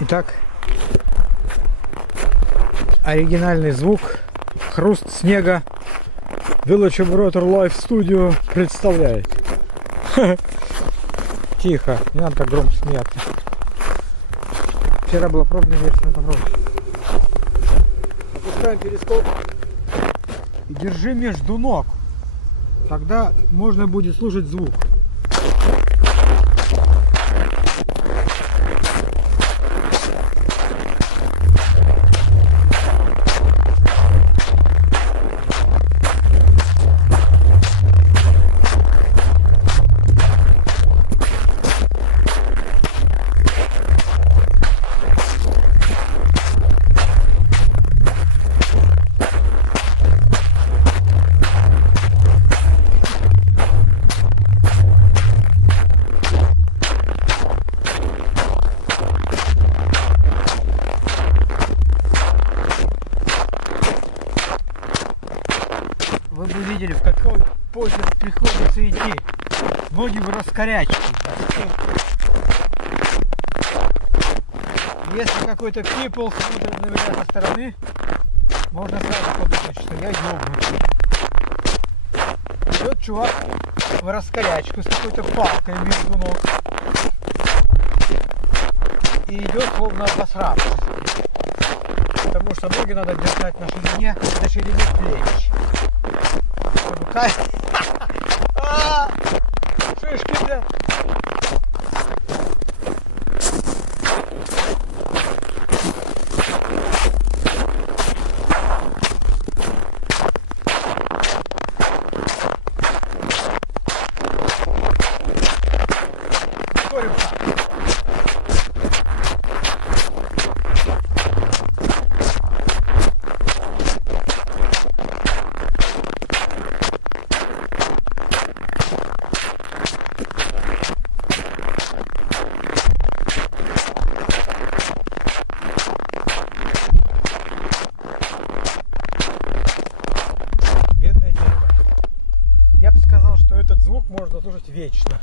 Итак, оригинальный звук, хруст снега. Village Operator Live Studio представляет. Тихо, не надо так громко смеяться. Вчера была пробная версия, надо попробовать. Опускаем перископ и держи между ног. Тогда можно будет слушать звук. Вы бы видели, в какой позе приходится идти. Ноги в раскорячке. Если какой-то people смотрит на меня со стороны, можно сразу подумать, что я ёбнутый. Идет чувак в раскорячку с какой-то палкой между ног. И идет словно обосраться. Потому что ноги надо держать на ширине, до ширины плеч. Шишки, да. Этот звук можно слушать вечно.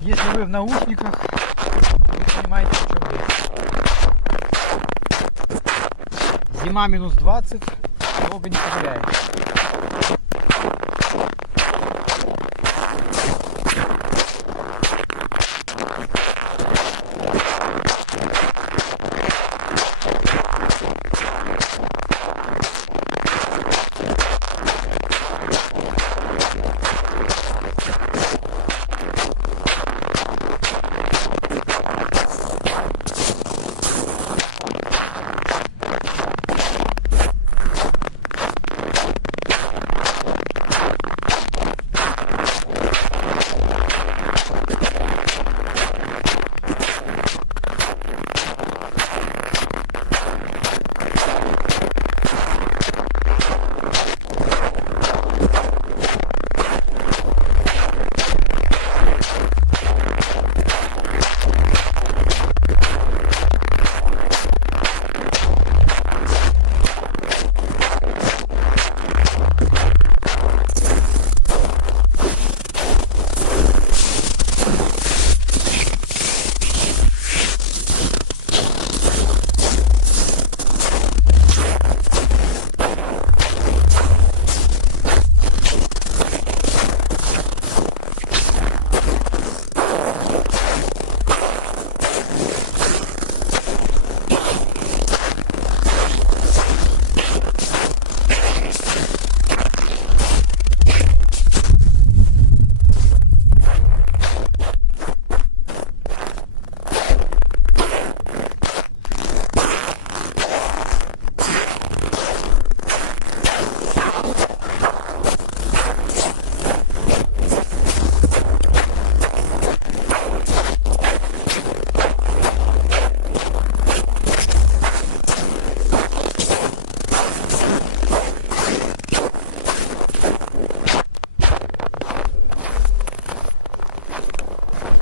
Если вы в наушниках, вы понимаете, о чем речь. Зима -20, долго не погуляешь.